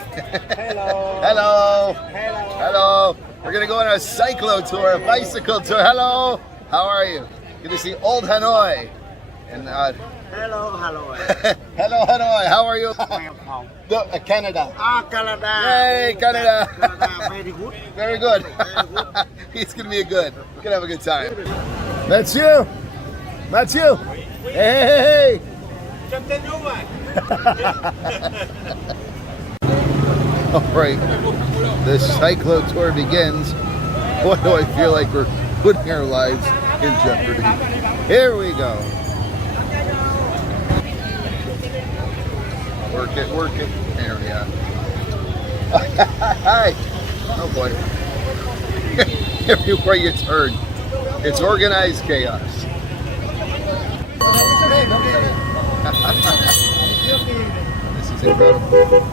Hello. Hello. Hello. Hello. We're going to go on a cyclo tour, a bicycle tour. Hello. How are you? Good to see old Hanoi. And Hello, hello. hello, Hanoi. How are you? Welcome. Canada. Canada. Hey, Canada. Canada, very good. Very good. It's going to be good. We're going to have a good time. That's you. That's you. Hey. All right. The cyclo tour begins. Boy, do I feel like we're putting our lives in jeopardy. Here we go. Work it, work it. There we are. Hi. Oh boy. Everywhere you turn, it's organized chaos. This is incredible.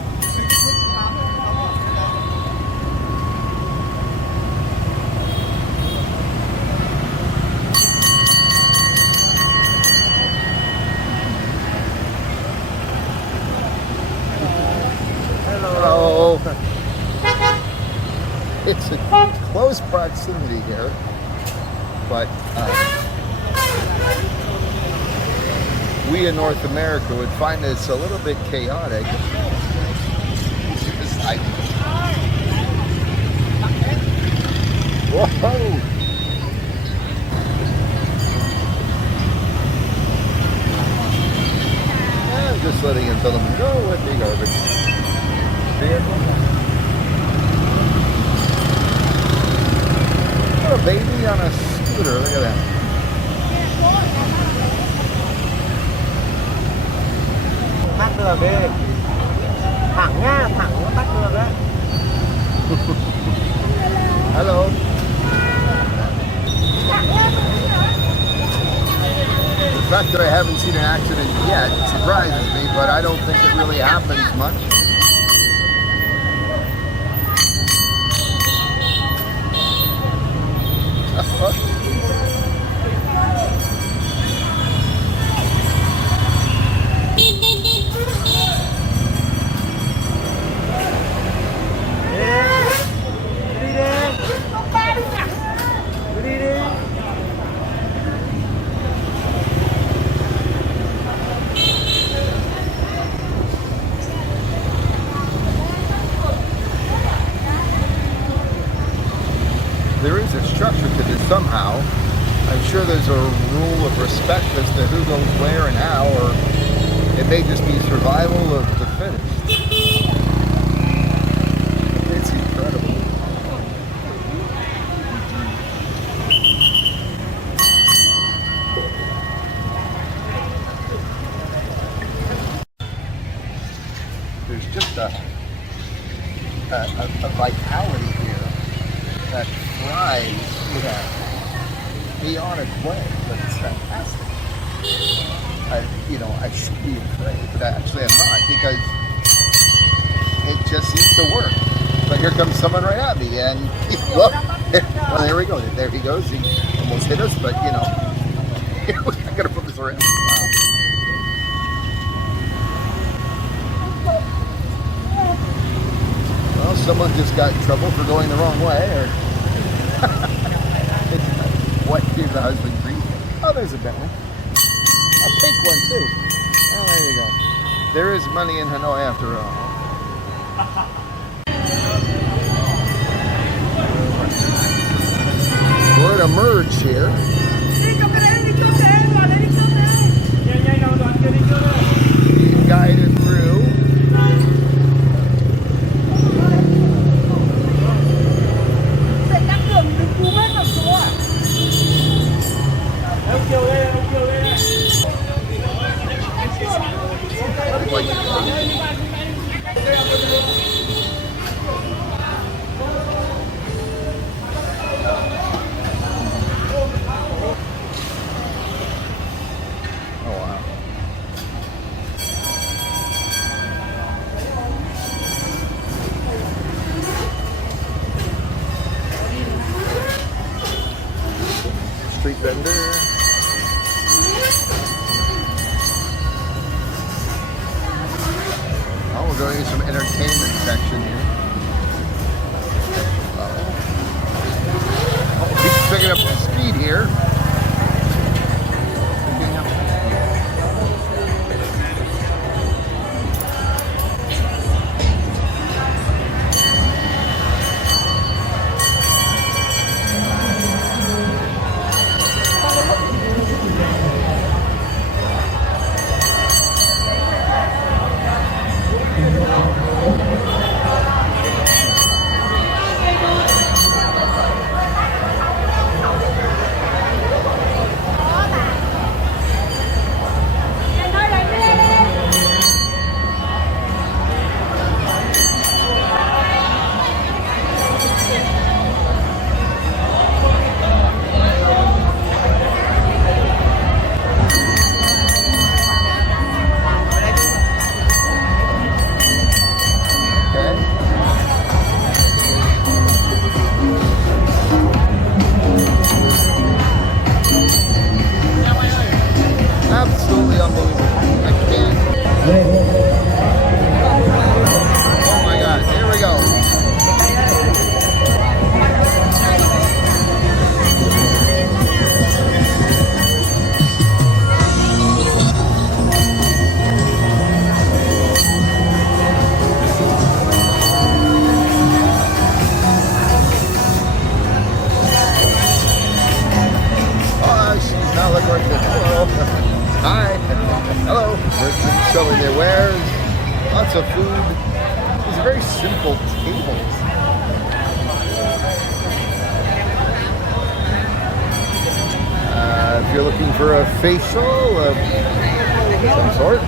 Hello. It's a close proximity here, but we in North America would find this a little bit chaotic. Whoa! I'm just letting him tell them go with the garbage. What a baby on a scooter, look at that. Tắt đường đi. Thẳng nha, thẳng nó tắt đường đấy. Hello. The fact that I haven't seen an accident yet surprises me, but I don't think it really happens much. There is a structure to this somehow. I'm sure there's a rule of respect as to who goes where and how, or it may just be survival of the fittest. It's incredible. There's just a vitality here that thrives in a chaotic way, but it's fantastic. I should be afraid, but actually I'm not, because it just seems to work. But here comes someone right at me, and well, there we go. There he goes. He almost hit us, but I gotta put this around. Well, someone just got in trouble for going the wrong way, or what is the husband breathing? Oh, there's a Bentley. A pink one too. Oh, there you go. There is money in Hanoi after all. We're at a merge here. Being guided through. Street vendor. Oh, we're going to some entertainment section here. Oh, he's picking up the speed here. Absolutely unbelievable. I can't. Oh my God, here we go. Oh, she's not looking like this. Hello. Hi. Hello. Merchants showing their wares. Lots of food. These are very simple tables. If you're looking for a facial of some sort.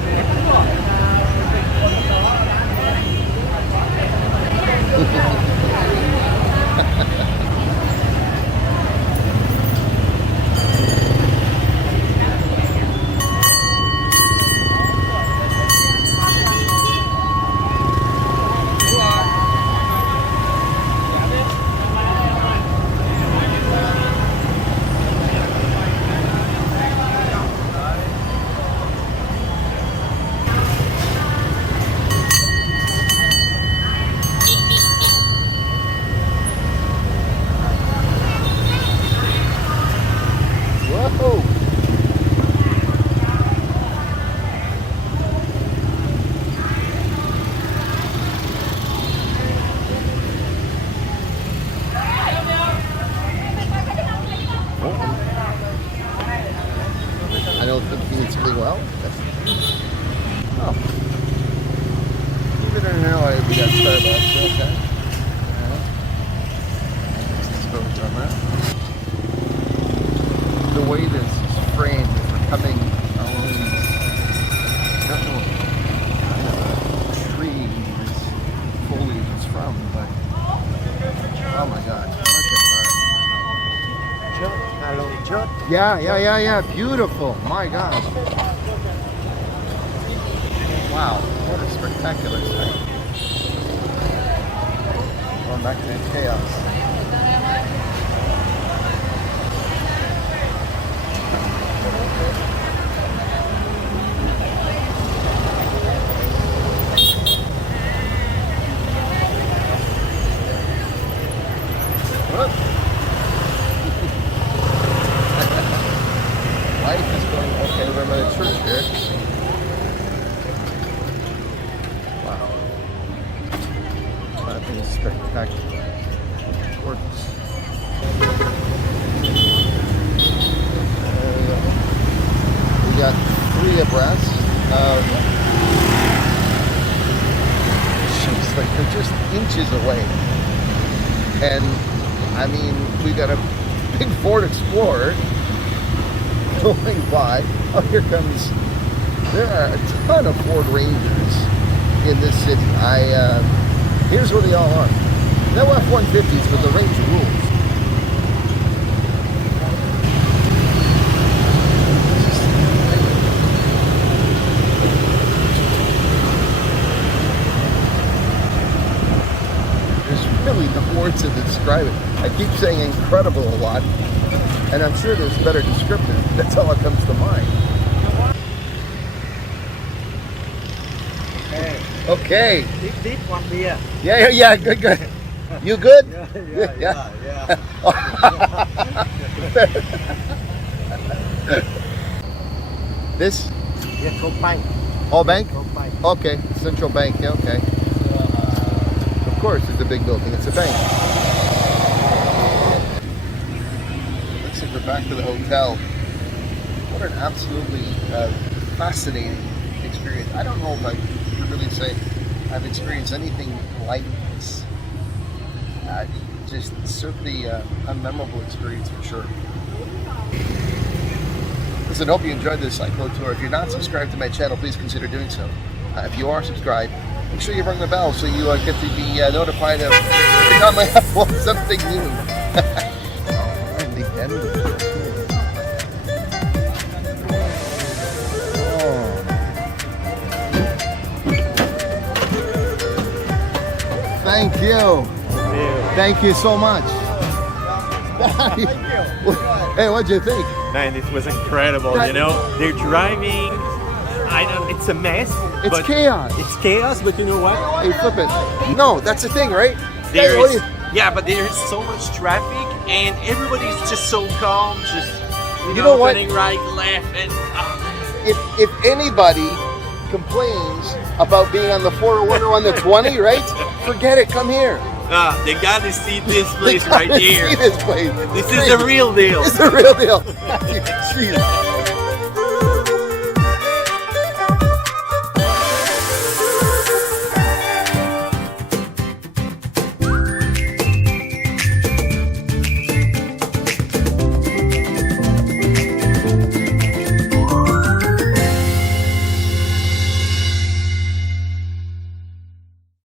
Whoa! I don't think he needs to be well. Oh. Even in Hanoi, we got Starbucks, okay. Alright. Let's go on that. The way this is framed, if we're coming along, I don't know what kind of a tree this foliage is from, but oh my God, look at that. Yeah, beautiful, my God. Wow, what a spectacular sight. Going back to the chaos. Life is going okay. We're at a church here. Wow. That is spectacular. Gorgeous. We got 3 abreast. Jeez, like they're just inches away. And I mean, we got a big Ford Explorer going by. Oh, here comes. There are a ton of Ford Rangers in this city. Here's where they all are. No F-150s, but the Ranger rules. There's really no words to describe it. I keep saying incredible a lot, and I'm sure there's better descriptors. That's all that comes to mind. Hey. Okay. Deep one beer. Yeah. Good. You good? Yeah. This? Yeah, Coke Bank. All bank? Coke Bank. Okay. Central Bank. Yeah, okay. Of course, it's a big building. It's a bank. Looks like we're back to the hotel. What an absolutely fascinating experience. I don't know if I can really say I've experienced anything like this. Just certainly a memorable experience for sure. Listen, I hope you enjoyed this Cyclo tour. If you're not subscribed to my channel, please consider doing so. If you are subscribed, make sure you ring the bell so you get to be notified of every time I upload something new. And the end of the tour. Thank you. Thank you so much. Hey, what'd you think? Man, this was incredible, you know? They're driving, it's a mess. It's but chaos. It's chaos, but you know what? Hey, flip it. No, that's the thing, right? There's, yeah, but there's so much traffic and everybody's just so calm, just, you know what? Turning right, left, and if anybody complains about being on the 401 or on the 20, right? Forget it, come here. they gotta see this place right here. See this place. This is the real deal. This is the real deal. Jeez.